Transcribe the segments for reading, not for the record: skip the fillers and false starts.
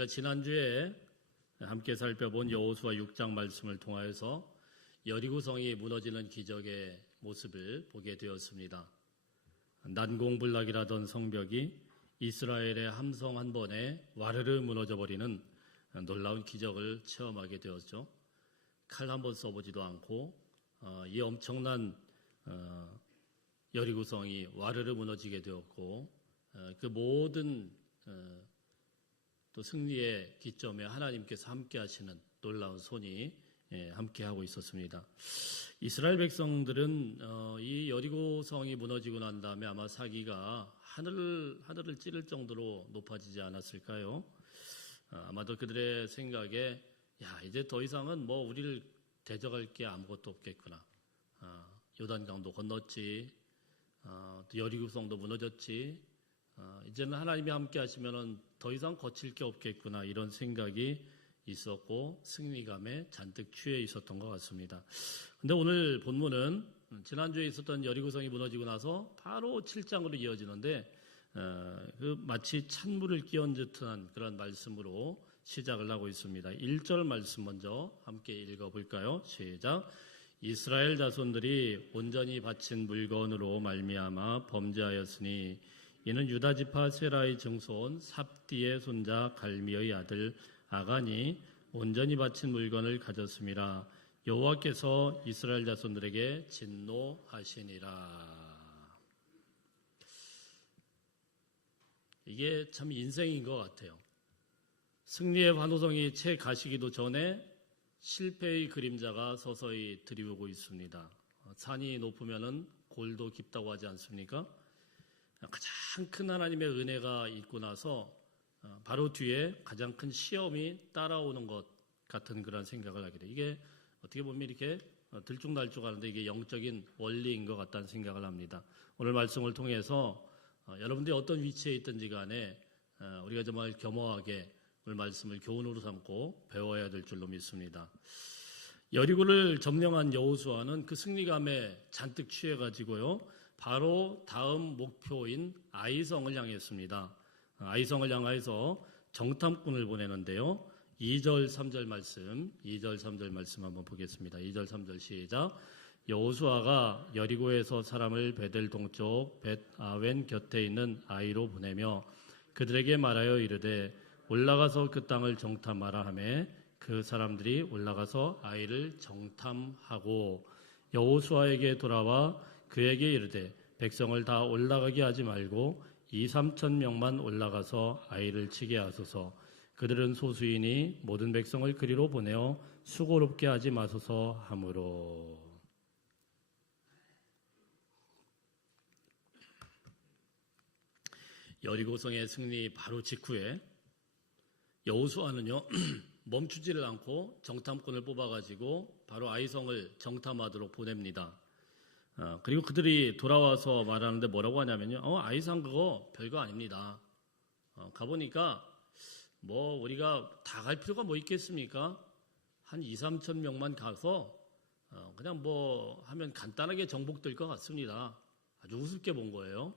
우리가 지난주에 함께 살펴본 여호수아 6장 말씀을 통하여서 여리고성이 무너지는 기적의 모습을 보게 되었습니다. 난공불락이라던 성벽이 이스라엘의 함성 한 번에 와르르 무너져버리는 놀라운 기적을 체험하게 되었죠. 칼 한 번 써보지도 않고 이 엄청난 여리고성이 와르르 무너지게 되었고 그 모든 또 승리의 기점에 하나님께서 함께 하시는 놀라운 손이 함께하고 있었습니다. 이스라엘 백성들은 이 여리고성이 무너지고 난 다음에 아마 사기가 하늘을 찌를 정도로 높아지지 않았을까요? 아마도 그들의 생각에 이제 더 이상은 우리를 대적할 게 아무것도 없겠구나. 요단강도 건넜지, 또 여리고성도 무너졌지, 이제는 하나님이 함께 하시면은 더 이상 거칠 게 없겠구나, 이런 생각이 있었고 승리감에 잔뜩 취해 있었던 것 같습니다. 근데 오늘 본문은 지난주에 있었던 여리고성이 무너지고 나서 바로 7장으로 이어지는데 마치 찬물을 끼얹은 듯한 그런 말씀으로 시작을 하고 있습니다. 1절 말씀 먼저 함께 읽어볼까요? 시작. 이스라엘 자손들이 온전히 바친 물건으로 말미암아 범죄하였으니 이는 유다 지파 세라의 증손 삽디의 손자 갈미의 아들 아간이 온전히 바친 물건을 가졌음이라. 여호와께서 이스라엘 자손들에게 진노하시니라. 이게 참 인생인 것 같아요. 승리의 환호성이 채 가시기도 전에 실패의 그림자가 서서히 드리우고 있습니다. 산이 높으면은 골도 깊다고 하지 않습니까? 가장 큰 하나님의 은혜가 있고 나서 바로 뒤에 가장 큰 시험이 따라오는 것 같은 그런 생각을 하게 돼요. 이게 어떻게 보면 이렇게 들쭉날쭉하는데 이게 영적인 원리인 것 같다는 생각을 합니다. 오늘 말씀을 통해서 여러분들이 어떤 위치에 있든지 간에 우리가 정말 겸허하게 오늘 말씀을 교훈으로 삼고 배워야 될 줄로 믿습니다. 여리고를 점령한 여호수아는 그 승리감에 잔뜩 취해가지고요, 바로 다음 목표인 아이성을 향했습니다. 아이성을 향해서 정탐꾼을 보내는데요. 2절 3절 말씀 한번 보겠습니다. 2절 3절 시작. 여호수아가 여리고에서 사람을 베델 동쪽 벳아웬 곁에 있는 아이로 보내며 그들에게 말하여 이르되 올라가서 그 땅을 정탐하라 하며 그 사람들이 올라가서 아이를 정탐하고 여호수아에게 돌아와 그에게 이르되 백성을 다 올라가게 하지 말고 2-3천 명만 올라가서 아이를 치게 하소서. 그들은 소수이니 모든 백성을 그리로 보내어 수고롭게 하지 마소서 하므로. 여리고성의 승리 바로 직후에 여호수아는요 멈추지를 않고 정탐꾼을 뽑아가지고 바로 아이성을 정탐하도록 보냅니다. 그리고 그들이 돌아와서 말하는데 뭐라고 하냐면요, 아이성 그거 별거 아닙니다. 가보니까 우리가 다 갈 필요가 있겠습니까? 한 2-3천 명만 가서 그냥 하면 간단하게 정복될 것 같습니다. 아주 우습게 본 거예요.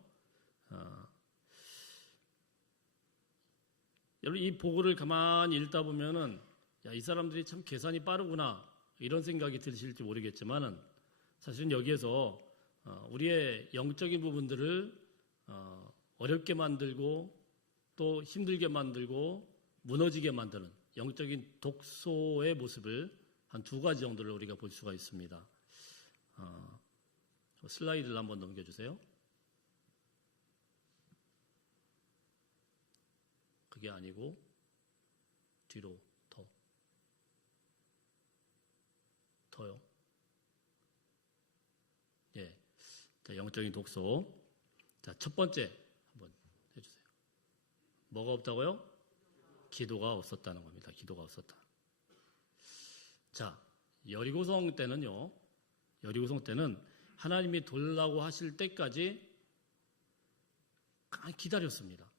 여러분 이 보고를 가만히 읽다 보면은 이 사람들이 참 계산이 빠르구나 이런 생각이 드실지 모르겠지만은 사실은 여기에서 우리의 영적인 부분들을 어렵게 만들고 또 힘들게 만들고 무너지게 만드는 영적인 독소의 모습을 한 2가지 정도를 우리가 볼 수가 있습니다. 슬라이드를 한번 넘겨주세요. 그게 아니고 뒤로 더요. 예, 자, 영적인 독소. 자, 첫 번째 한번 해주세요. 뭐가 없다고요? 기도가 없었다는 겁니다. 기도가 없었다. 자, 여리고성 때는 하나님이 돌라고 하실 때까지 기다렸습니다.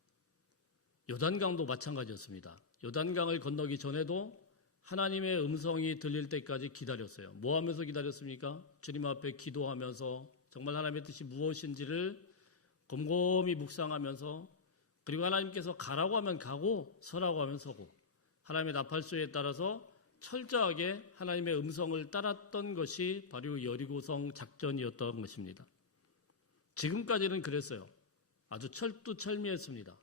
요단강도 마찬가지였습니다. 요단강을 건너기 전에도 하나님의 음성이 들릴 때까지 기다렸어요. 뭐 하면서 기다렸습니까? 주님 앞에 기도하면서 정말 하나님의 뜻이 무엇인지를 곰곰이 묵상하면서 그리고 하나님께서 가라고 하면 가고 서라고 하면 서고 하나님의 나팔소리에 따라서 철저하게 하나님의 음성을 따랐던 것이 바로 여리고성 작전이었던 것입니다. 지금까지는 그랬어요. 아주 철두철미했습니다.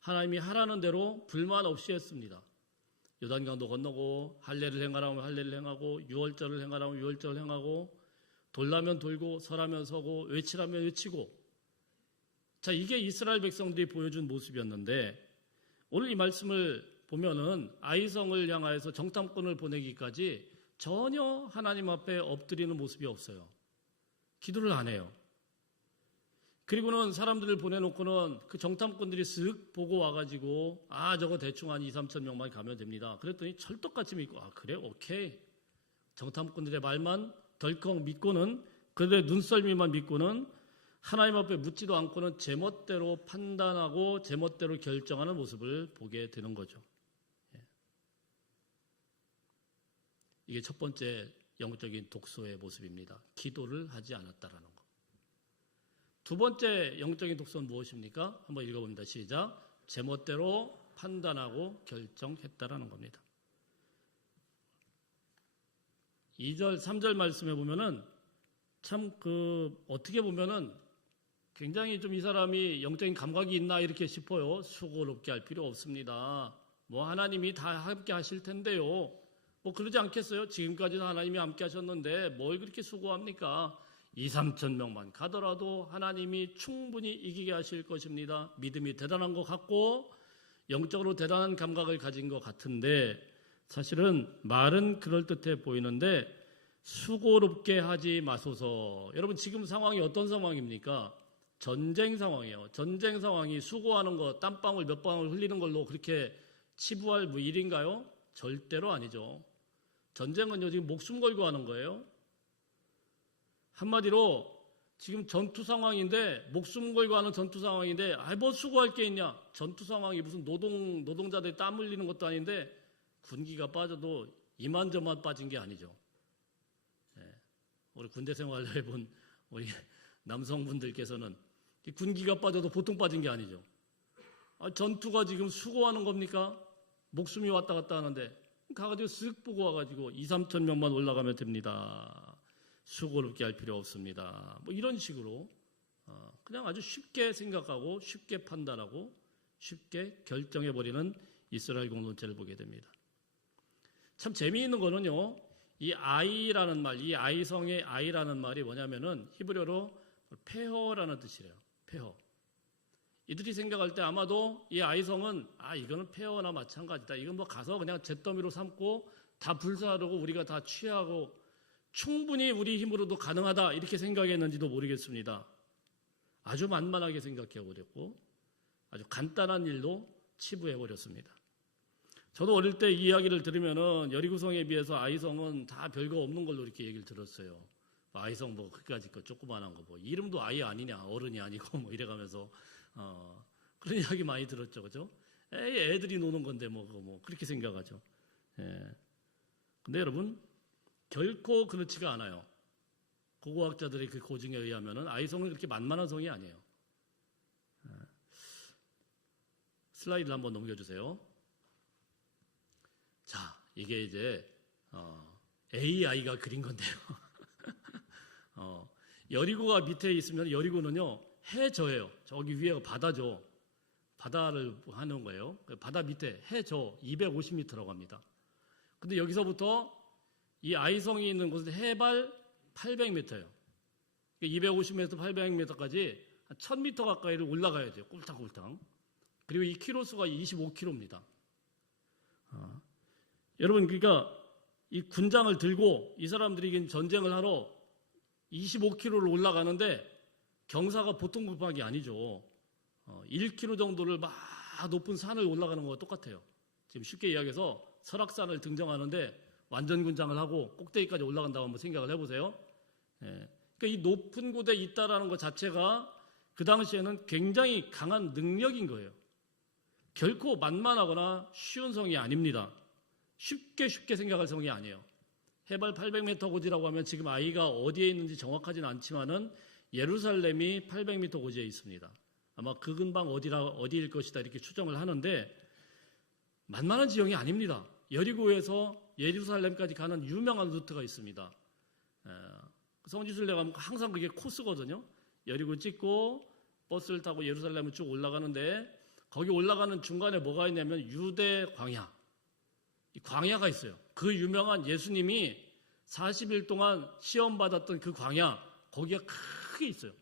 하나님이 하라는 대로 불만 없이 했습니다. 요단강도 건너고 할례를 행하라 하면 할례를 행하고 유월절을 행하라 하면 유월절을 행하고 돌라면 돌고 서라면 서고 외치라면 외치고, 자, 이게 이스라엘 백성들이 보여준 모습이었는데 오늘 이 말씀을 보면은 아이성을 향하여서 정탐꾼을 보내기까지 전혀 하나님 앞에 엎드리는 모습이 없어요. 기도를 안 해요. 그리고는 사람들을 보내놓고는 그 정탐꾼들이 쓱 보고 와가지고 저거 대충 한 2, 3천 명만 가면 됩니다. 그랬더니 철떡같이 믿고 그래 오케이. 정탐꾼들의 말만 덜컥 믿고는, 그들의 눈썰미만 믿고는 하나님 앞에 묻지도 않고는 제멋대로 판단하고 제멋대로 결정하는 모습을 보게 되는 거죠. 이게 첫 번째 영적인 독소의 모습입니다. 기도를 하지 않았다라는 거. 두 번째 영적인 독소는 무엇입니까? 한번 읽어봅니다. 시작. 제멋대로 판단하고 결정했다라는 겁니다. 2절, 3절 말씀에 보면은 참 어떻게 보면은 굉장히 좀 이 사람이 영적인 감각이 있나 이렇게 싶어요. 수고롭게 할 필요 없습니다. 하나님이 다 함께 하실 텐데요. 그러지 않겠어요? 지금까지는 하나님이 함께 하셨는데 뭘 그렇게 수고합니까? 2, 3천 명만 가더라도 하나님이 충분히 이기게 하실 것입니다. 믿음이 대단한 것 같고 영적으로 대단한 감각을 가진 것 같은데 사실은 말은 그럴듯해 보이는데 수고롭게 하지 마소서. 여러분 지금 상황이 어떤 상황입니까? 전쟁 상황이에요. 전쟁 상황이 수고하는 거, 땀방울 몇 방울 흘리는 걸로 그렇게 치부할 일인가요? 절대로 아니죠. 전쟁은요 지금 목숨 걸고 하는 거예요. 한마디로 지금 전투 상황인데, 목숨 걸고 하는 전투 상황인데 뭐 수고할 게 있냐. 전투 상황이 무슨 노동자들이 땀 흘리는 것도 아닌데 군기가 빠져도 이만저만 빠진 게 아니죠. 우리 군대 생활을 해본 우리 남성분들께서는 군기가 빠져도 보통 빠진 게 아니죠. 전투가 지금 수고하는 겁니까? 목숨이 왔다 갔다 하는데 가가지고 쓱 보고 와가지고 2, 3천 명만 올라가면 됩니다. 수고롭게 할 필요 없습니다. 이런 식으로 그냥 아주 쉽게 생각하고 쉽게 판단하고 쉽게 결정해버리는 이스라엘 공동체를 보게 됩니다. 참 재미있는 거는요, 이 아이라는 말, 이 아이성의 아이라는 말이 뭐냐면은 히브리어로 페허라는 뜻이래요. 페허. 이들이 생각할 때 아마도 이 아이성은 이거는 페허나 마찬가지다. 이건 가서 그냥 잿더미로 삼고 다 불사르고 우리가 다 취하고 충분히 우리 힘으로도 가능하다 이렇게 생각했는지도 모르겠습니다. 아주 만만하게 생각해버렸고 아주 간단한 일로 치부해버렸습니다. 저도 어릴 때 이 이야기를 들으면은 여리고성에 비해서 아이성은 다 별거 없는 걸로 이렇게 얘기를 들었어요. 아이성 그까짓 거 조그만한 거 이름도 아이 아니냐 어른이 아니고 이래가면서 그런 이야기 많이 들었죠, 그죠? 애들이 노는 건데 그렇게 생각하죠. 근데 여러분 결코 그렇지가 않아요. 고고학자들의 그 고증에 의하면은 아이성은 그렇게 만만한 성이 아니에요. 슬라이드를 한번 넘겨주세요. 자, 이게 이제 AI가 그린 건데요. 여리고가 밑에 있으면 여리고는요 해저예요. 저기 위에가 바다죠. 바다를 하는 거예요. 바다 밑에 해저 250m라고 합니다. 근데 여기서부터 이 아이성이 있는 곳은 해발 800m예요. 250m, 800m까지 한 1000m 가까이를 올라가야 돼요. 꿀탕꿀탕. 그리고 이 키로수가 25km입니다. 여러분 그러니까 이 군장을 들고 이 사람들이 전쟁을 하러 25km를 올라가는데 경사가 보통 급하게 아니죠. 1km 정도를 막 높은 산을 올라가는 거와 똑같아요. 지금 쉽게 이야기해서 설악산을 등정하는데 완전 군장을 하고 꼭대기까지 올라간다고 한번 생각을 해보세요. 그러니까 이 높은 곳에 있다라는 것 자체가 그 당시에는 굉장히 강한 능력인 거예요. 결코 만만하거나 쉬운 성이 아닙니다. 쉽게 생각할 성이 아니에요. 해발 800m 고지라고 하면 지금 아이가 어디에 있는지 정확하지는 않지만은 예루살렘이 800m 고지에 있습니다. 아마 그 근방 어디일 것이다 이렇게 추정을 하는데 만만한 지형이 아닙니다. 여리고에서 예루살렘까지 가는 유명한 루트가 있습니다. 성지순례 가면 항상 그게 코스거든요. 여리고 찍고 버스를 타고 예루살렘을 쭉 올라가는데 거기 올라가는 중간에 뭐가 있냐면 유대 광야, 이 광야가 있어요. 그 유명한 예수님이 40일 동안 시험받았던 그 광야, 거기가 크게 있어요.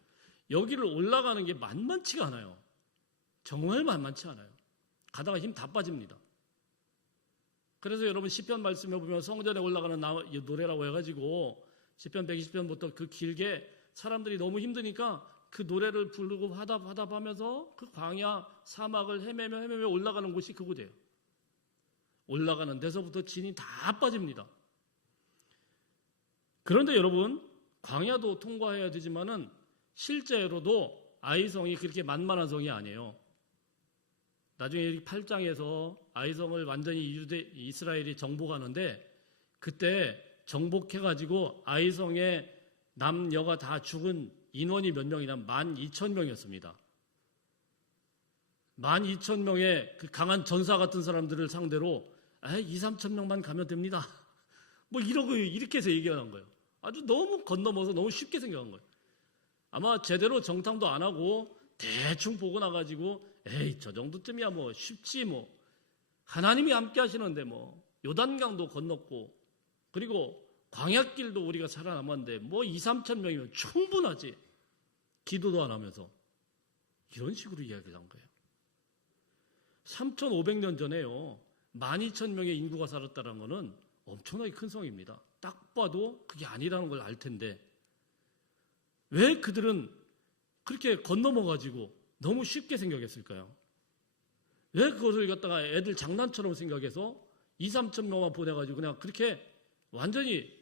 여기를 올라가는 게 만만치가 않아요. 정말 만만치 않아요. 가다가 힘 다 빠집니다. 그래서 여러분 시편 말씀해 보면 성전에 올라가는 노래라고 해가지고 시편 120편부터 그 길게 사람들이 너무 힘드니까 그 노래를 부르고 화답하면서 그 광야 사막을 헤매며 올라가는 곳이 그곳이에요. 올라가는 데서부터 진이 다 빠집니다. 그런데 여러분 광야도 통과해야 되지만은 실제로도 아이성이 그렇게 만만한 성이 아니에요. 나중에 8장에서 아이성을 완전히 이스라엘이 정복하는데 그때 정복해가지고 아이성의 남녀가 다 죽은 인원이 몇 명이냐 12,000명이었습니다. 12,000명의 그 강한 전사 같은 사람들을 상대로 2-3,000명만 가면 됩니다. 뭐 이렇게 해서 얘기하는 거예요. 아주 너무 건너머서 너무 쉽게 생각한 거예요. 아마 제대로 정탐도 안 하고 대충 보고 나가지고 저 정도쯤이야 뭐 쉽지 뭐 하나님이 함께 하시는데 뭐 요단강도 건넜고 그리고 광야길도 우리가 살아남았는데 뭐 2-3,000명이면 충분하지. 기도도 안 하면서 이런 식으로 이야기를 한 거예요. 3,500년 전에요. 12,000명의 인구가 살았다는 것은 엄청나게 큰 성입니다. 딱 봐도 그게 아니라는 걸 알 텐데 왜 그들은 그렇게 건너머가지고 너무 쉽게 생각했을까요? 왜 그것을 갖다가 애들 장난처럼 생각해서 2-3,000명만 보내가지고 그냥 그렇게 완전히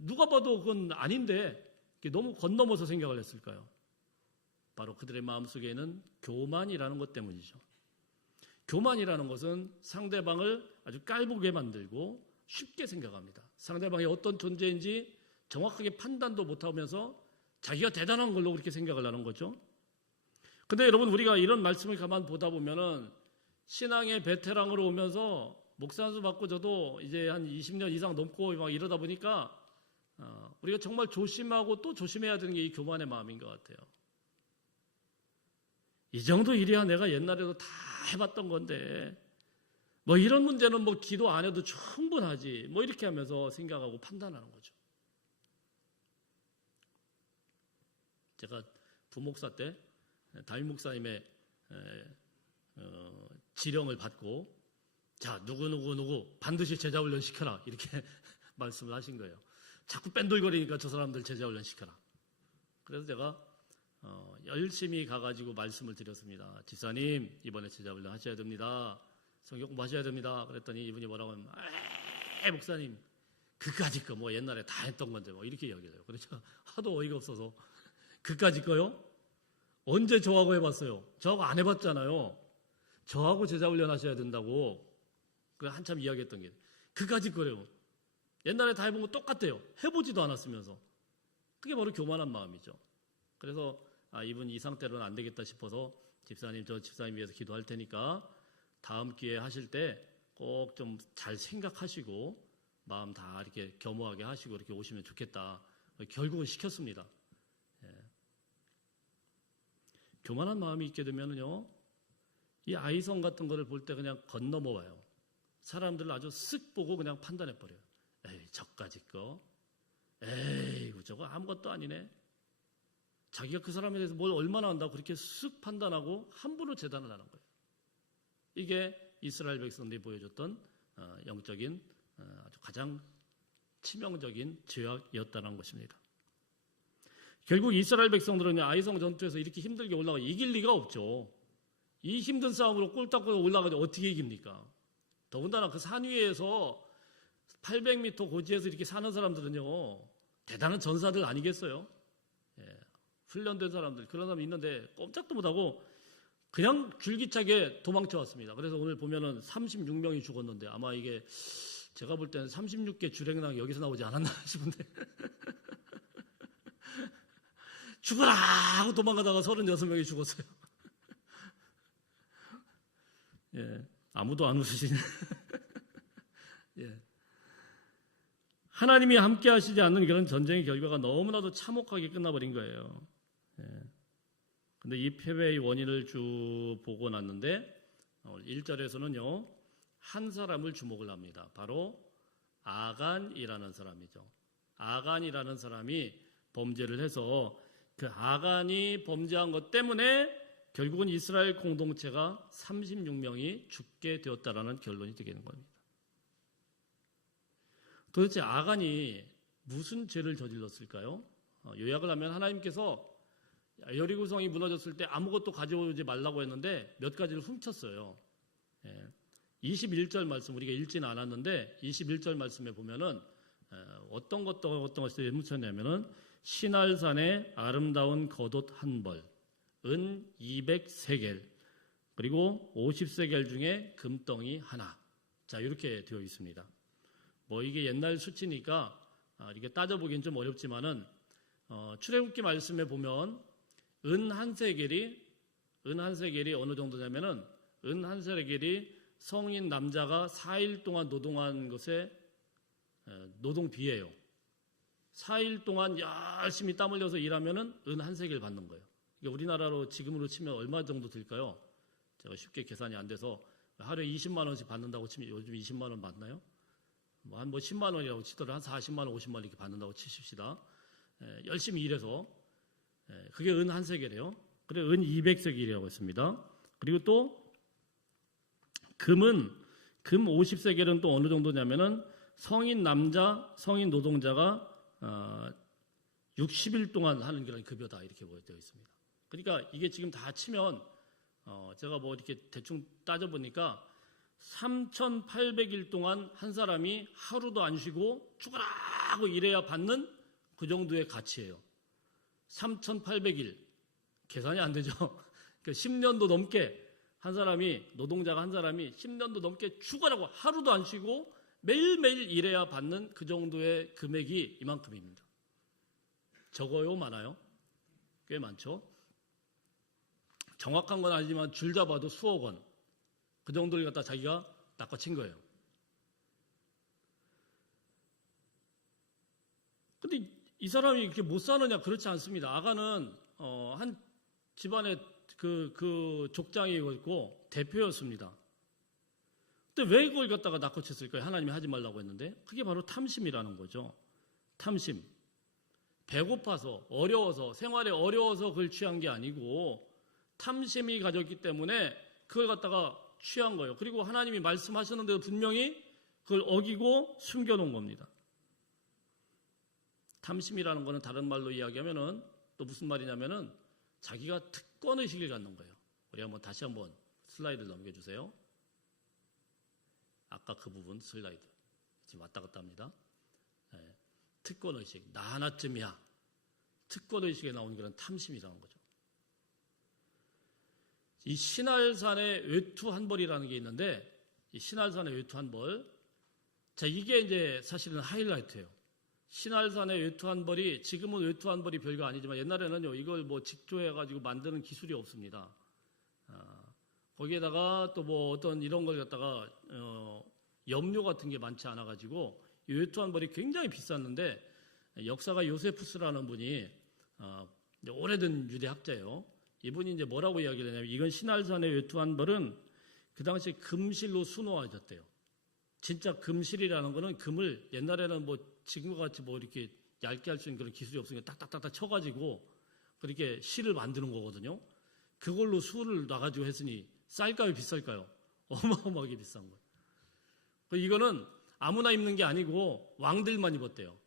누가 봐도 그건 아닌데 너무 건너머서 생각을 했을까요? 바로 그들의 마음속에는 교만이라는 것 때문이죠. 교만이라는 것은 상대방을 아주 깔보게 만들고 쉽게 생각합니다. 상대방이 어떤 존재인지 정확하게 판단도 못하면서 자기가 대단한 걸로 그렇게 생각을 하는 거죠. 근데 여러분 우리가 이런 말씀을 가만 보다 보면은 신앙의 베테랑으로 오면서 목사 안수 받고 저도 이제 한 20년 이상 넘고 막 이러다 보니까 우리가 정말 조심하고 또 조심해야 되는 게 이 교만의 마음인 것 같아요. 이 정도 일이야 내가 옛날에도 다 해봤던 건데 뭐 이런 문제는 뭐 기도 안 해도 충분하지 뭐 이렇게 하면서 생각하고 판단하는 거죠. 제가 부목사 때 담임 목사님의 지령을 받고 자 누구 반드시 제자훈련 시켜라 이렇게 말씀을 하신 거예요. 자꾸 뺀돌거리니까 저 사람들 제자훈련 시켜라. 그래서 제가 열심히 가가지고 말씀을 드렸습니다. 집사님 이번에 제자훈련 하셔야 됩니다. 성경 공부하셔야 됩니다. 그랬더니 이분이 뭐라고 하면 목사님 그까짓 거 뭐 옛날에 다 했던 건데 뭐 이렇게 이야기해요. 그래서 제가 하도 어이가 없어서 그까짓 거요? 언제 저하고 해봤어요? 저하고 안 해봤잖아요. 저하고 제자훈련 하셔야 된다고 그래 한참 이야기했던 게 그까짓 거래요. 옛날에 다 해본 거 똑같대요. 해보지도 않았으면서. 그게 바로 교만한 마음이죠. 그래서 이분 이 상태로는 안 되겠다 싶어서 집사님 저 집사님 위해서 기도할 테니까 다음 기회에 하실 때 꼭 좀 잘 생각하시고 마음 다 이렇게 겸허하게 하시고 이렇게 오시면 좋겠다. 결국은 시켰습니다. 교만한 마음이 있게 되면은요, 이 아이성 같은 거를 볼 때 그냥 건너머 봐요. 사람들을 아주 쓱 보고 그냥 판단해버려요. 에이, 저까짓 거. 에이, 저거 아무것도 아니네. 자기가 그 사람에 대해서 뭘 얼마나 안다고 그렇게 쓱 판단하고 함부로 재단을 하는 거예요. 이게 이스라엘 백성들이 보여줬던 영적인 아주 가장 치명적인 죄악이었다는 것입니다. 결국 이스라엘 백성들은 아이성 전투에서 이렇게 힘들게 올라가 이길 리가 없죠. 이 힘든 싸움으로 꼴딱꼴딱 올라가서 어떻게 이깁니까? 더군다나 그 산 위에서 800m 고지에서 이렇게 사는 사람들은요, 대단한 전사들 아니겠어요? 훈련된 사람들, 그런 사람이 있는데 꼼짝도 못하고 그냥 줄기차게 도망쳐 왔습니다. 그래서 오늘 보면은 36명이 죽었는데 아마 이게 제가 볼 때는 36개 주랭랑 여기서 나오지 않았나 싶은데 죽어라 하고 도망가다가 36명이 죽었어요. 예, 아무도 안 웃으시네. 예. 하나님이 함께 하시지 않는 그런 전쟁의 결과가 너무나도 참혹하게 끝나버린 거예요. 예. 근데 이 패배의 원인을 쭉 보고 났는데 1절에서는요. 한 사람을 주목을 합니다. 바로 아간이라는 사람이죠. 아간이라는 사람이 범죄를 해서 그 아간이 범죄한 것 때문에 결국은 이스라엘 공동체가 36명이 죽게 되었다라는 결론이 되게 되는 겁니다. 도대체 아간이 무슨 죄를 저질렀을까요? 요약을 하면 하나님께서 여리고성이 무너졌을 때 아무것도 가져오지 말라고 했는데 몇 가지를 훔쳤어요. 21절 말씀 우리가 읽지는 않았는데 21절 말씀에 보면은 어떤 것을 훔쳤냐면은 시날산의 아름다운 겉옷 한 벌, 은 200세겔, 그리고 50세겔 중에 금덩이 하나. 자, 이렇게 되어 있습니다. 뭐 이게 옛날 수치니까 이게 따져보기는 좀 어렵지만은 출애굽기 말씀에 보면 은 한 세겔이 어느 정도냐면은 은 한 세겔이 성인 남자가 4일 동안 노동한 것의 노동비예요. 4일 동안 열심히 땀 흘려서 일하면은 은 한 세겔 받는 거예요. 이게 우리나라로 지금으로 치면 얼마 정도 들까요? 제가 쉽게 계산이 안 돼서 하루에 20만 원씩 받는다고 치면 요즘 20만 원 받나요? 한 10만 원이라고 치더라도 한 40만 원, 50만 원 이렇게 받는다고 치십시다. 열심히 일해서 그게 은 한 세겔이에요. 그래 은 200세겔이라고 했습니다. 그리고 또 금 50세겔은 또 어느 정도냐면은 성인 남자, 성인 노동자가 60일 동안 하는 그런 급여다 이렇게 되어 있습니다. 그러니까 이게 지금 다 치면 제가 뭐 이렇게 대충 따져보니까 3,800일 동안 한 사람이 하루도 안 쉬고 죽으라고 일해야 받는 그 정도의 가치예요. 3,800일 계산이 안 되죠. 그러니까 10년도 넘게 한 사람이 노동자가 한 사람이 10년도 넘게 죽으라고 하루도 안 쉬고 매일매일 일해야 받는 그 정도의 금액이 이만큼입니다. 적어요? 많아요? 꽤 많죠. 정확한 건 아니지만 줄 잡아도 수억 원. 그 정도를 갖다 자기가 낚아친 거예요. 근데 이 사람이 이렇게 못 사느냐? 그렇지 않습니다. 아간은 한 집안의 그 족장이었고 대표였습니다. 근데 왜 그걸 갖다가 낚아챘을까요? 하나님이 하지 말라고 했는데 그게 바로 탐심이라는 거죠. 탐심. 배고파서 어려워서 생활에 어려워서 그걸 취한 게 아니고 탐심이 가졌기 때문에 그걸 갖다가 취한 거예요. 그리고 하나님이 말씀하셨는데도 분명히 그걸 어기고 숨겨놓은 겁니다. 탐심이라는 거는 다른 말로 이야기하면은 또 무슨 말이냐면은 자기가 특권의식을 갖는 거예요. 우리 다시 한번 슬라이드 넘겨주세요. 아까 그 부분 슬라이드 지금 왔다 갔다 합니다. 특권의식, 나 하나쯤이야. 특권의식에 나오는 그런 탐심이라는 거죠. 이 신할산의 외투 한 벌이라는 게 있는데 이 신할산의 외투 한 벌, 자 이게 이제 사실은 하이라이트예요. 신할산의 외투 한 벌이 지금은 외투 한 벌이 별거 아니지만 옛날에는요 이걸 뭐 직조해가지고 만드는 기술이 없습니다. 거기에다가 또 뭐 어떤 이런 걸 갖다가 염료 같은 게 많지 않아가지고 이 외투 한 벌이 굉장히 비쌌는데 역사가 요세푸스라는 분이 오래된 유대 학자예요. 이분이 이제 뭐라고 이야기를 하냐면 이건 신할산의 외투 한 벌은 그 당시 금실로 수놓아졌대요. 진짜 금실이라는 거는 금을 옛날에는 뭐 지금과 같이 뭐 이렇게 얇게 할 수 있는 그런 기술이 없으니까 딱딱딱딱 쳐가지고 그렇게 실을 만드는 거거든요. 그걸로 수를 놔가지고 했으니 쌀까요 비쌀까요? 어마어마하게 비싼 거예요. 이거는 아무나 입는 게 아니고 왕들만 입었대요.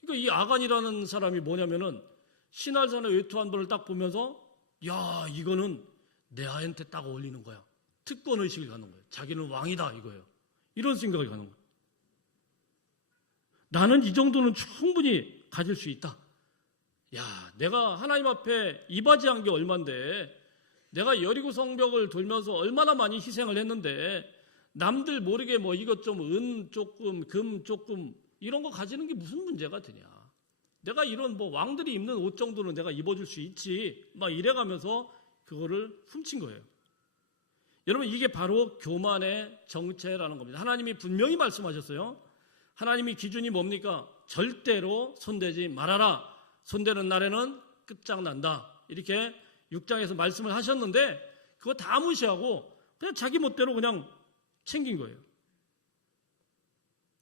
그러니까 이 아간이라는 사람이 뭐냐면은 신할산의 외투 한 벌을 딱 보면서 야 이거는 내 아이한테 딱 어울리는 거야. 특권의식을 갖는 거예요. 자기는 왕이다 이거예요. 이런 생각을 갖는 거예요. 나는 이 정도는 충분히 가질 수 있다. 야 내가 하나님 앞에 이바지한 게 얼만데 내가 여리고 성벽을 돌면서 얼마나 많이 희생을 했는데 남들 모르게 뭐 이것 좀 은 조금 금 조금 이런 거 가지는 게 무슨 문제가 되냐. 내가 이런 뭐 왕들이 입는 옷 정도는 내가 입어줄 수 있지 막 이래가면서 그거를 훔친 거예요. 여러분, 이게 바로 교만의 정체라는 겁니다. 하나님이 분명히 말씀하셨어요. 하나님의 기준이 뭡니까? 절대로 손대지 말아라. 손대는 날에는 끝장난다. 이렇게 6장에서 말씀을 하셨는데 그거 다 무시하고 그냥 자기 멋대로 그냥 챙긴 거예요.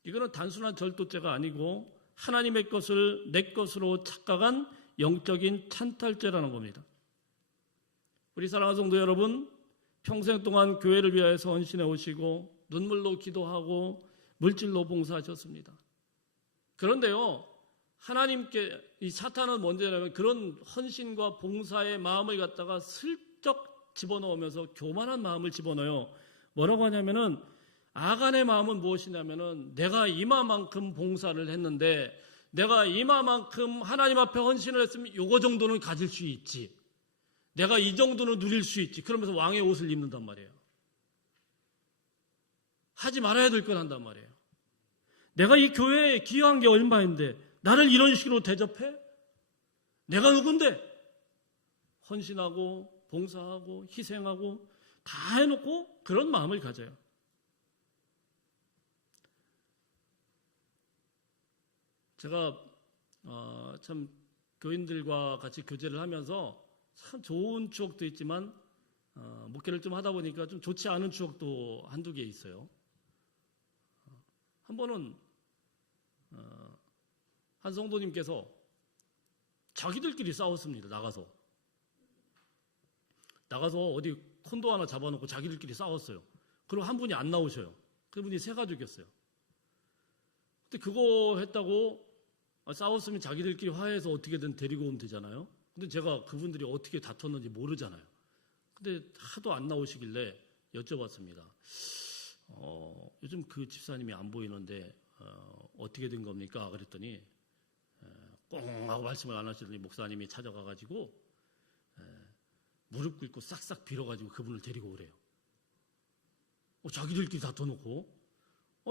이거는 단순한 절도죄가 아니고 하나님의 것을 내 것으로 착각한 영적인 찬탈죄라는 겁니다. 우리 사랑하는 성도 여러분, 평생 동안 교회를 위하여서 헌신해 오시고 눈물로 기도하고 물질로 봉사하셨습니다. 그런데요, 하나님께 이 사탄은 뭔지냐면 그런 헌신과 봉사의 마음을 갖다가 슬쩍 집어넣으면서 교만한 마음을 집어넣어요. 뭐라고 하냐면은 아간의 마음은 무엇이냐면은 내가 이마만큼 봉사를 했는데 내가 이마만큼 하나님 앞에 헌신을 했으면 요거 정도는 가질 수 있지. 내가 이 정도는 누릴 수 있지. 그러면서 왕의 옷을 입는단 말이에요. 하지 말아야 될 건 한단 말이에요. 내가 이 교회에 기여한 게 얼마인데 나를 이런 식으로 대접해? 내가 누군데? 헌신하고 봉사하고 희생하고 다 해놓고 그런 마음을 가져요. 제가 참 교인들과 같이 교제를 하면서 참 좋은 추억도 있지만 목회를 좀 하다 보니까 좀 좋지 않은 추억도 한두 개 있어요. 한 번은 한 성도님께서 자기들끼리 싸웠습니다. 나가서 어디 콘도 하나 잡아놓고 자기들끼리 싸웠어요. 그리고 한 분이 안 나오셔요. 그분이 세 가족이었어요. 근데 그거 했다고 싸웠으면 자기들끼리 화해해서 어떻게든 데리고 오면 되잖아요. 근데 제가 그분들이 어떻게 다퉜는지 모르잖아요. 근데 하도 안 나오시길래 여쭤봤습니다. 요즘 그 집사님이 안 보이는데 어떻게 된 겁니까? 그랬더니 꽁 하고 말씀을 안 하시더니 목사님이 찾아가가지고 무릎 꿇고 싹싹 빌어가지고 그분을 데리고 오래요. 자기들끼리 다퉈놓고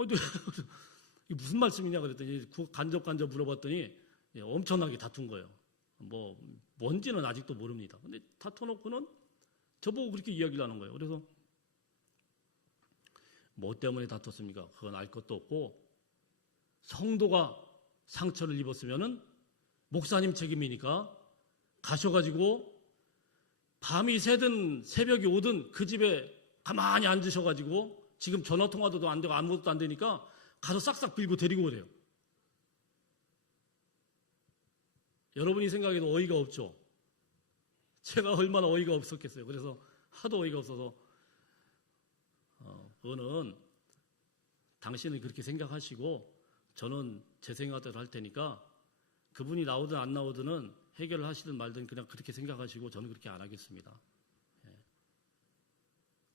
이게 무슨 말씀이냐 그랬더니 간접간접 물어봤더니 엄청나게 다툰 거예요. 뭔지는 아직도 모릅니다. 근데 다퉈놓고는 저보고 그렇게 이야기를 하는 거예요. 그래서 뭐 때문에 다퉜습니까? 그건 알 것도 없고 성도가 상처를 입었으면은 목사님 책임이니까 가셔가지고 밤이 새든 새벽이 오든 그 집에 가만히 앉으셔가지고 지금 전화통화도 안 되고 아무것도 안 되니까 가서 싹싹 빌고 데리고 오래요. 여러분이 생각해도 어이가 없죠? 제가 얼마나 어이가 없었겠어요. 그래서 하도 어이가 없어서 그거는 당신은 그렇게 생각하시고 저는 제 생각대로 할 테니까 그분이 나오든 안 나오든 해결을 하시든 말든 그냥 그렇게 생각하시고 저는 그렇게 안 하겠습니다.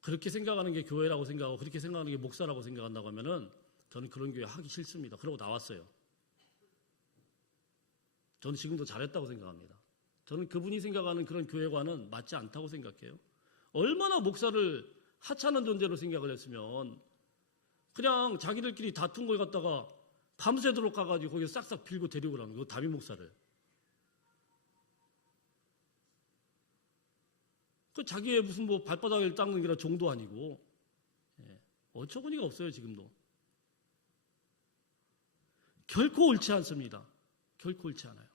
그렇게 생각하는 게 교회라고 생각하고 그렇게 생각하는 게 목사라고 생각한다고 하면은 저는 그런 교회 하기 싫습니다. 그러고 나왔어요. 저는 지금도 잘했다고 생각합니다. 저는 그분이 생각하는 그런 교회관은 맞지 않다고 생각해요. 얼마나 목사를 하찮은 존재로 생각을 했으면 그냥 자기들끼리 다툰 걸 갖다가 밤새도록 가가지고 거기서 싹싹 빌고 데리고 오라는 거예요. 담임 목사를. 그 자기의 무슨 발바닥을 닦는 게 종도 아니고 어처구니가 없어요. 지금도. 결코 옳지 않습니다. 결코 옳지 않아요.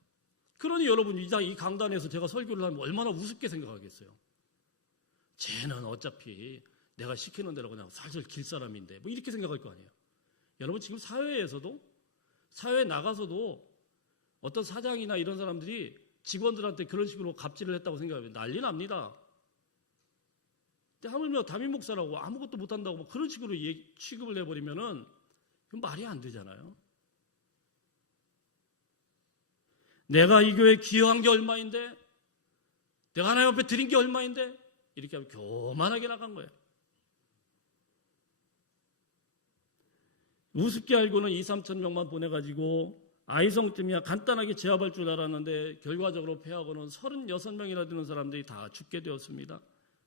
그러니 여러분 이 강단에서 제가 설교를 하면 얼마나 우습게 생각하겠어요. 쟤는 어차피 내가 시키는 대로 그냥 사실 길 사람인데 이렇게 생각할 거 아니에요. 여러분 지금 사회에 나가서도 어떤 사장이나 이런 사람들이 직원들한테 그런 식으로 갑질을 했다고 생각하면 난리 납니다. 근데 하물며 담임 목사라고 아무것도 못한다고 그런 식으로 취급을 해버리면은 그건 말이 안 되잖아요. 내가 이 교회에 기여한 게 얼마인데? 내가 하나님 앞에 드린 게 얼마인데? 이렇게 하면 교만하게 나간 거예요. 우습게 알고는 2-3천 명만 보내가지고 아이성쯤이야 간단하게 제압할 줄 알았는데 결과적으로 패하고는 36명이나 되는 사람들이 다 죽게 되었습니다.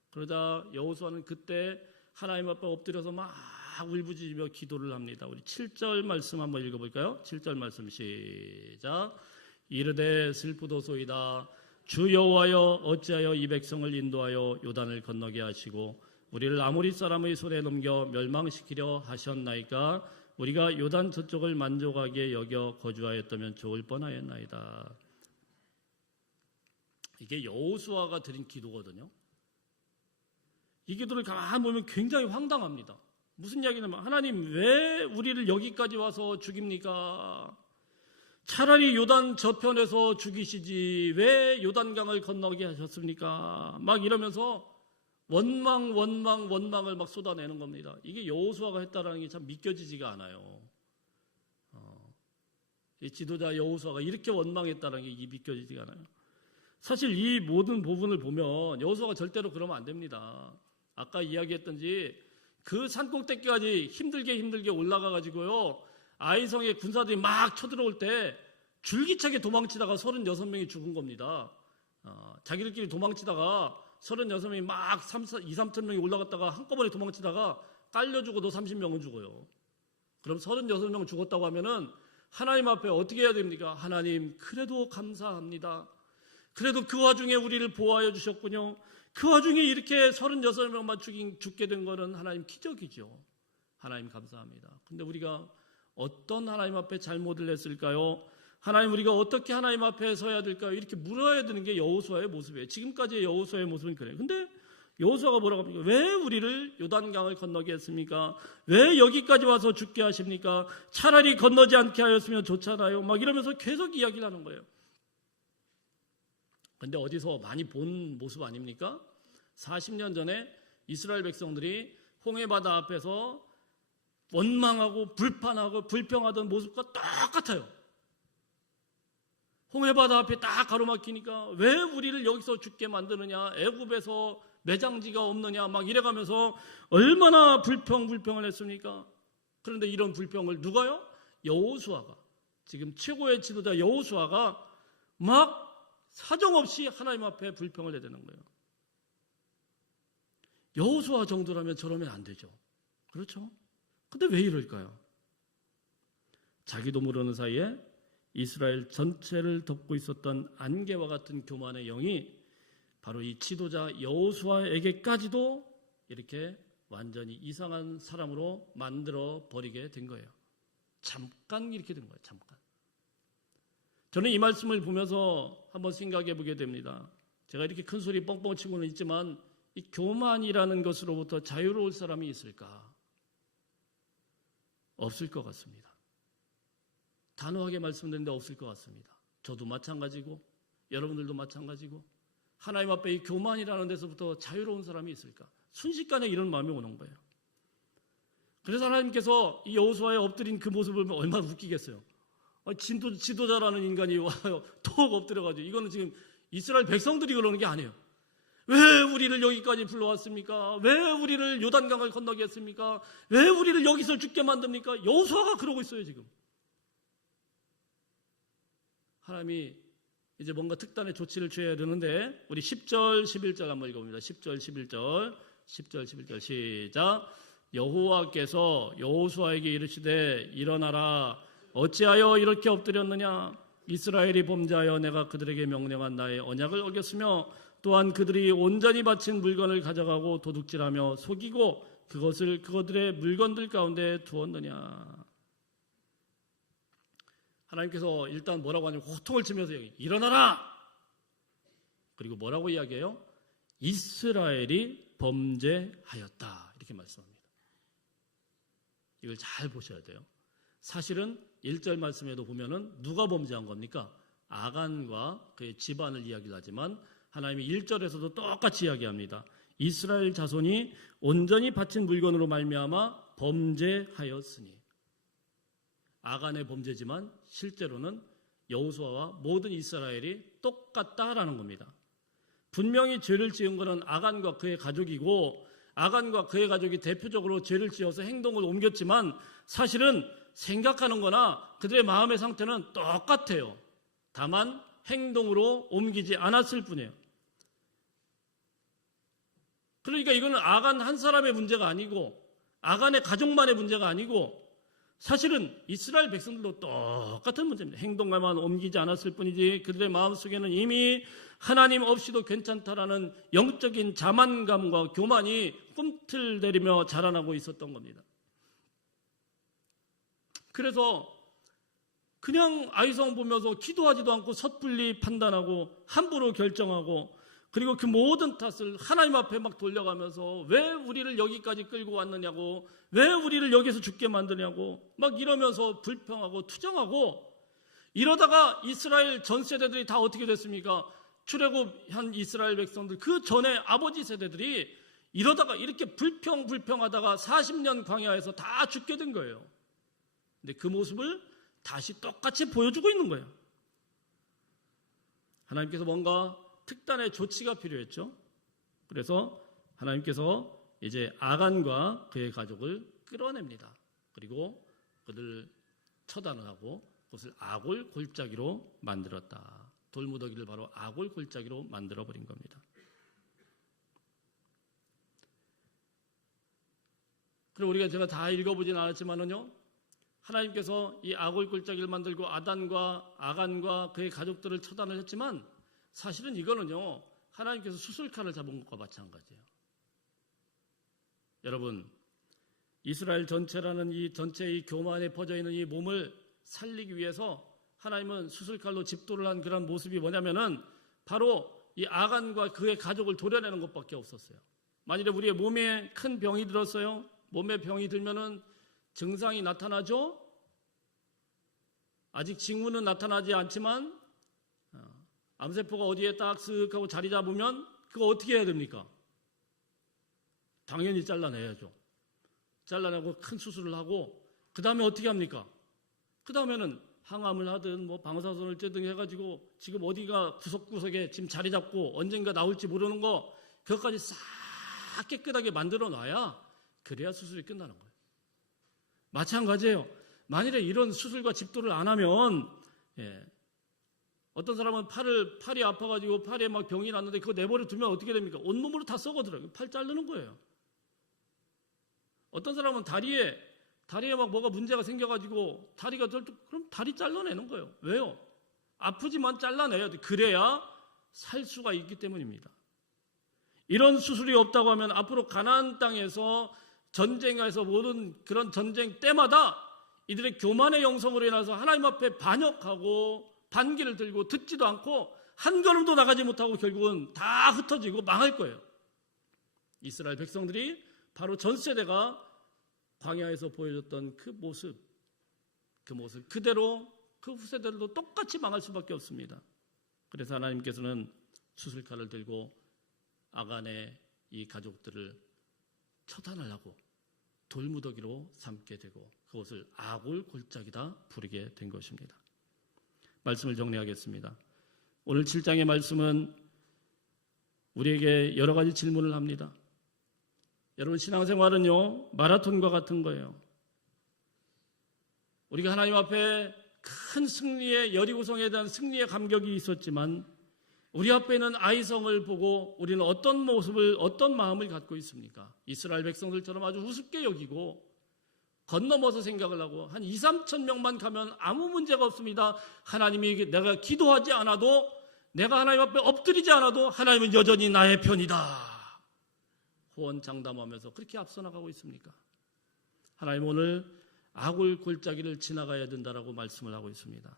그러자 여호수아는 그때 하나님 앞에 엎드려서 막 울부짖으며 기도를 합니다. 우리 7절 말씀 한번 읽어볼까요? 7절 말씀 시작. 이르되 슬프도소이다. 주 여호와여 어찌하여 이 백성을 인도하여 요단을 건너게 하시고 우리를 아모리 사람의 손에 넘겨 멸망시키려 하셨나이까 우리가 요단 저쪽을 만족하게 여겨 거주하였다면 좋을 뻔하였나이다. 이게 여호수아가 드린 기도거든요. 이 기도를 가만히 보면 굉장히 황당합니다. 무슨 이야기냐면 하나님 왜 우리를 여기까지 와서 죽입니까? 차라리 요단 저편에서 죽이시지 왜 요단강을 건너게 하셨습니까? 막 이러면서 원망을 막 쏟아내는 겁니다. 이게 여호수아가 했다라는 게 참 믿겨지지가 않아요. 이 지도자 여호수아가 이렇게 원망했다는 게 믿겨지지가 않아요. 사실 이 모든 부분을 보면 여호수아가 절대로 그러면 안 됩니다. 아까 이야기했던지 그 산꼭대기까지 힘들게 올라가 가지고요. 아이성의 군사들이 막 쳐들어올 때 줄기차게 도망치다가 36명이 죽은 겁니다. 자기들끼리 도망치다가 36명이 막 2-3천 명이 올라갔다가 한꺼번에 도망치다가 깔려 죽어도 30명은 죽어요. 그럼 36명 죽었다고 하면은 하나님 앞에 어떻게 해야 됩니까? 하나님 그래도 감사합니다. 그래도 그 와중에 우리를 보호하여 주셨군요. 그 와중에 이렇게 36명만 죽게 된 거는 하나님 기적이죠. 하나님 감사합니다. 근데 우리가 어떤 하나님 앞에 잘못을 했을까요? 하나님 우리가 어떻게 하나님 앞에 서야 될까요? 이렇게 물어야 되는 게 여호수아의 모습이에요. 지금까지의 여호수아의 모습은 그래요. 근데 여호수아가 뭐라고 합니까? 왜 우리를 요단강을 건너게 했습니까? 왜 여기까지 와서 죽게 하십니까? 차라리 건너지 않게 하였으면 좋잖아요. 막 이러면서 계속 이야기를 하는 거예요. 근데 어디서 많이 본 모습 아닙니까? 40년 전에 이스라엘 백성들이 홍해바다 앞에서 원망하고 불판하고 불평하던 모습과 똑같아요. 홍해바다 앞에 딱 가로막히니까 왜 우리를 여기서 죽게 만드느냐, 애굽에서 매장지가 없느냐 막 이래가면서 얼마나 불평을 했습니까? 그런데 이런 불평을 누가요? 여호수아가, 지금 최고의 지도자 여호수아가 막 사정없이 하나님 앞에 불평을 내대는 거예요. 여호수아 정도라면 저러면 안 되죠. 그렇죠? 근데 왜 이럴까요? 자기도 모르는 사이에 이스라엘 전체를 덮고 있었던 안개와 같은 교만의 영이 바로 이 지도자 여호수아에게까지도 이렇게 완전히 이상한 사람으로 만들어 버리게 된 거예요. 잠깐 이렇게 된 거예요. 잠깐. 저는 이 말씀을 보면서 한번 생각해 보게 됩니다. 제가 이렇게 큰 소리 뻥뻥 치고는 있지만 이 교만이라는 것으로부터 자유로울 사람이 있을까? 없을 것 같습니다. 단호하게 말씀드리는데 없을 것 같습니다. 저도 마찬가지고 여러분들도 마찬가지고 하나님 앞에 이 교만이라는 데서부터 자유로운 사람이 있을까? 순식간에 이런 마음이 오는 거예요. 그래서 하나님께서 이 여호수아에 엎드린 그 모습을 보면 얼마나 웃기겠어요. 지도자라는 인간이 와요. 톡 엎드려가지고 이거는 지금 이스라엘 백성들이 그러는 게 아니에요. 왜 우리를 여기까지 불러왔습니까? 왜 우리를 요단강을 건너게 했습니까? 왜 우리를 여기서 죽게 만듭니까? 여호수아가 그러고 있어요 지금. 하나님이 이제 뭔가 특단의 조치를 취해야 되는데 우리 10절 11절 한번 읽어봅니다. 10절 11절 시작. 여호와께서 여호수아에게 이르시되 일어나라. 어찌하여 이렇게 엎드렸느냐? 이스라엘이 범죄하여 내가 그들에게 명령한 나의 언약을 어겼으며 또한 그들이 온전히 바친 물건을 가져가고 도둑질하며 속이고 그것을 그들의 물건들 가운데 두었느냐? 하나님께서 일단 뭐라고 하냐면 호통을 치면서 일어나라! 그리고 뭐라고 이야기해요? 이스라엘이 범죄하였다. 이렇게 말씀합니다. 이걸 잘 보셔야 돼요. 사실은 1절 말씀에도 보면은 누가 범죄한 겁니까? 아간과 그의 집안을 이야기를 하지만 하나님이 1절에서도 똑같이 이야기합니다. 이스라엘 자손이 온전히 바친 물건으로 말미암아 범죄하였으니. 아간의 범죄지만 실제로는 여호수아와 모든 이스라엘이 똑같다라는 겁니다. 분명히 죄를 지은 것은 아간과 그의 가족이고 아간과 그의 가족이 대표적으로 죄를 지어서 행동을 옮겼지만 사실은 생각하는 거나 그들의 마음의 상태는 똑같아요. 다만 행동으로 옮기지 않았을 뿐이에요. 그러니까 이거는 아간 한 사람의 문제가 아니고 아간의 가족만의 문제가 아니고 사실은 이스라엘 백성들도 똑같은 문제입니다. 행동만 옮기지 않았을 뿐이지 그들의 마음속에는 이미 하나님 없이도 괜찮다라는 영적인 자만감과 교만이 꿈틀대리며 자라나고 있었던 겁니다. 그래서 그냥 아이성 보면서 기도하지도 않고 섣불리 판단하고 함부로 결정하고, 그리고 그 모든 탓을 하나님 앞에 막 돌려가면서 왜 우리를 여기까지 끌고 왔느냐고, 왜 우리를 여기서 죽게 만드냐고 막 이러면서 불평하고 투정하고, 이러다가 이스라엘 전 세대들이 다 어떻게 됐습니까? 출애굽한 이스라엘 백성들, 그 전에 아버지 세대들이 이러다가 이렇게 불평하다가 40년 광야에서 다 죽게 된 거예요. 근데 그 모습을 다시 똑같이 보여주고 있는 거예요. 하나님께서 뭔가 특단의 조치가 필요했죠. 그래서 하나님께서 이제 아간과 그의 가족을 끌어냅니다. 그리고 그들 처단을 하고 그것을 아골 골짜기로 만들었다. 돌무더기를 바로 아골 골짜기로 만들어버린 겁니다. 그리고 우리가 제가 다 읽어보진 않았지만은요, 하나님께서 이 아골 골짜기를 만들고 아간과 그의 가족들을 처단을 했지만, 사실은 이거는요, 하나님께서 수술칼을 잡은 것과 마찬가지예요. 여러분, 이스라엘 전체라는 이 전체의 교만에 퍼져 있는 이 몸을 살리기 위해서 하나님은 수술칼로 집도를 한 그런 모습이 뭐냐면은 바로 이 아간과 그의 가족을 도려내는 것밖에 없었어요. 만일에 우리의 몸에 큰 병이 들었어요. 몸에 병이 들면은 증상이 나타나죠. 아직 징후는 나타나지 않지만 암세포가 어디에 딱 쓱 하고 자리 잡으면 그거 어떻게 해야 됩니까? 당연히 잘라내야죠. 잘라내고 큰 수술을 하고, 그 다음에 어떻게 합니까? 그 다음에는 항암을 하든 뭐 방사선을 쬐든 해가지고 지금 어디가 구석구석에 지금 자리 잡고 언젠가 나올지 모르는 거, 그것까지 싹 깨끗하게 만들어 놔야 그래야 수술이 끝나는 거예요. 마찬가지예요. 만일에 이런 수술과 집도를 안 하면, 어떤 사람은 팔이 아파가지고 팔에 막 병이 났는데 그거 내버려 두면 어떻게 됩니까? 온몸으로 다 썩어들어요. 팔 자르는 거예요. 어떤 사람은 다리에 막 뭐가 문제가 생겨가지고 다리가 그럼 다리 잘라내는 거예요. 왜요? 아프지만 잘라내야 돼. 그래야 살 수가 있기 때문입니다. 이런 수술이 없다고 하면 앞으로 가나안 땅에서 전쟁에서 모든 그런 전쟁 때마다 이들의 교만의 영성으로 인해서 하나님 앞에 반역하고 반기를 들고 듣지도 않고 한 걸음도 나가지 못하고 결국은 다 흩어지고 망할 거예요. 이스라엘 백성들이 바로 전 세대가 광야에서 보여줬던 그 모습 그대로 그 후세대들도 똑같이 망할 수밖에 없습니다. 그래서 하나님께서는 수술칼을 들고 아간의 이 가족들을 처단을 하고 돌무더기로 삼게 되고 그것을 아골 골짜기다 부르게 된 것입니다. 말씀을 정리하겠습니다. 오늘 7장의 말씀은 우리에게 여러 가지 질문을 합니다. 여러분, 신앙생활은요, 마라톤과 같은 거예요. 우리가 하나님 앞에 큰 승리의, 여리고성에 대한 승리의 감격이 있었지만 우리 앞에는 아이성을 보고 우리는 어떤 모습을, 어떤 마음을 갖고 있습니까? 이스라엘 백성들처럼 아주 우습게 여기고 건너머서 생각을 하고 한 2, 3천 명만 가면 아무 문제가 없습니다. 하나님이 내가 기도하지 않아도, 내가 하나님 앞에 엎드리지 않아도 하나님은 여전히 나의 편이다. 호언장담하면서 그렇게 앞서 나가고 있습니까? 하나님 오늘 아골 골짜기를 지나가야 된다라고 말씀을 하고 있습니다.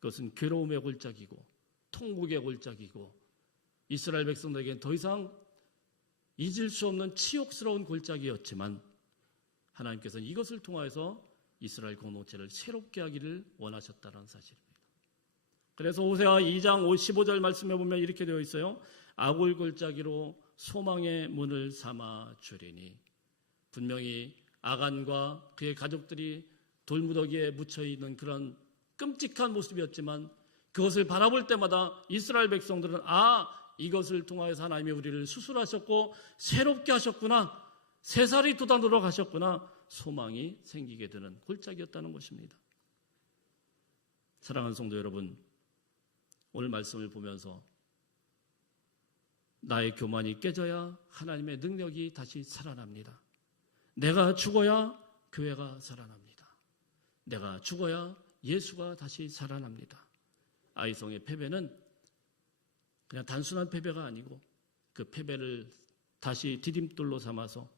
그것은 괴로움의 골짜기고 통곡의 골짜기고 이스라엘 백성들에게는 더 이상 잊을 수 없는 치욕스러운 골짜기였지만 하나님께서는 이것을 통하여서 이스라엘 공동체를 새롭게 하기를 원하셨다는 사실입니다. 그래서 호세아 2장 15절 말씀해 보면 이렇게 되어 있어요. 아골 골짜기로 소망의 문을 삼아 주리니. 분명히 아간과 그의 가족들이 돌무더기에 묻혀 있는 그런 끔찍한 모습이었지만 그것을 바라볼 때마다 이스라엘 백성들은 이것을 통하여서 하나님이 우리를 수술하셨고 새롭게 하셨구나, 새살이 돋아들어 가셨구나, 소망이 생기게 되는 골짜기였다는 것입니다. 사랑하는 성도 여러분, 오늘 말씀을 보면서 나의 교만이 깨져야 하나님의 능력이 다시 살아납니다. 내가 죽어야 교회가 살아납니다. 내가 죽어야 예수가 다시 살아납니다. 아이성의 패배는 그냥 단순한 패배가 아니고 그 패배를 다시 디딤돌로 삼아서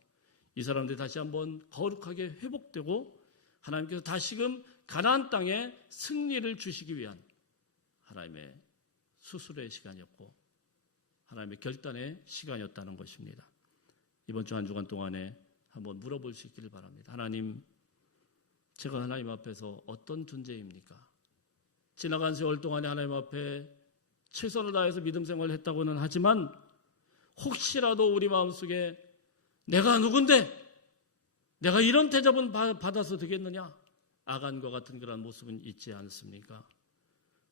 이 사람들이 다시 한번 거룩하게 회복되고 하나님께서 다시금 가나안 땅에 승리를 주시기 위한 하나님의 수술의 시간이었고 하나님의 결단의 시간이었다는 것입니다. 이번 주 한 주간 동안에 한번 물어볼 수 있기를 바랍니다. 하나님, 제가 하나님 앞에서 어떤 존재입니까? 지나간 세월 동안에 하나님 앞에 최선을 다해서 믿음 생활을 했다고는 하지만 혹시라도 우리 마음속에 내가 누군데 내가 이런 대접은 받아서 되겠느냐? 아간과 같은 그런 모습은 있지 않습니까?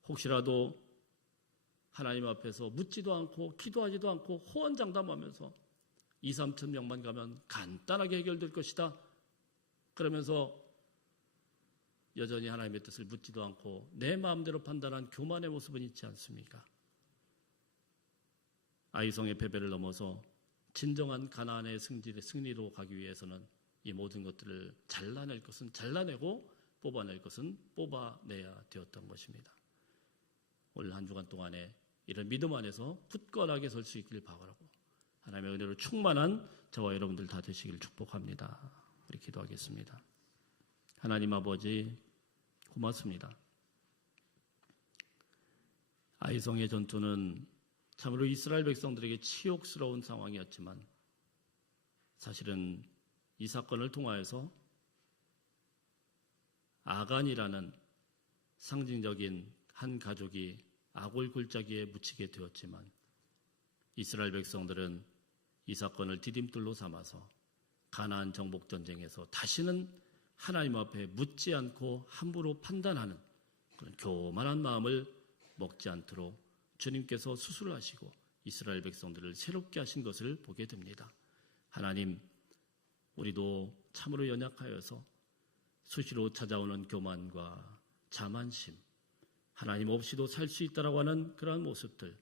혹시라도 하나님 앞에서 묻지도 않고 기도하지도 않고 호언장담하면서 2, 3천 명만 가면 간단하게 해결될 것이다. 그러면서 여전히 하나님의 뜻을 묻지도 않고 내 마음대로 판단한 교만의 모습은 있지 않습니까? 아이성의 패배를 넘어서 진정한 가나안의 승리로 가기 위해서는 이 모든 것들을 잘라낼 것은 잘라내고 뽑아낼 것은 뽑아내야 되었던 것입니다. 올 한 주간 동안에 이런 믿음 안에서 굳건하게 설 수 있기를 바라고 하나님의 은혜로 충만한 저와 여러분들 다 되시기를 축복합니다. 우리 기도하겠습니다. 하나님 아버지 고맙습니다. 아이성의 전투는 참으로 이스라엘 백성들에게 치욕스러운 상황이었지만 사실은 이 사건을 통하여서 아간이라는 상징적인 한 가족이 아골 골짜기에 묻히게 되었지만 이스라엘 백성들은 이 사건을 디딤돌로 삼아서 가나안 정복 전쟁에서 다시는 하나님 앞에 묻지 않고 함부로 판단하는 그런 교만한 마음을 먹지 않도록 주님께서 수술을 하시고 이스라엘 백성들을 새롭게 하신 것을 보게 됩니다. 하나님, 우리도 참으로 연약하여서 수시로 찾아오는 교만과 자만심, 하나님 없이도 살 수 있다라고 하는 그러한 모습들,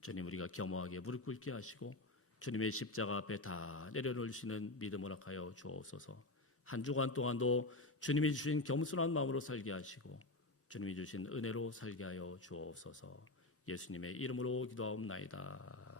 주님 우리가 겸허하게 무릎 꿇게 하시고 주님의 십자가 앞에 다 내려놓으시는 믿음을 허락하여 주옵소서. 한 주간 동안도 주님이 주신 겸손한 마음으로 살게 하시고 주님이 주신 은혜로 살게 하여 주옵소서. 예수님의 이름으로 기도하옵나이다.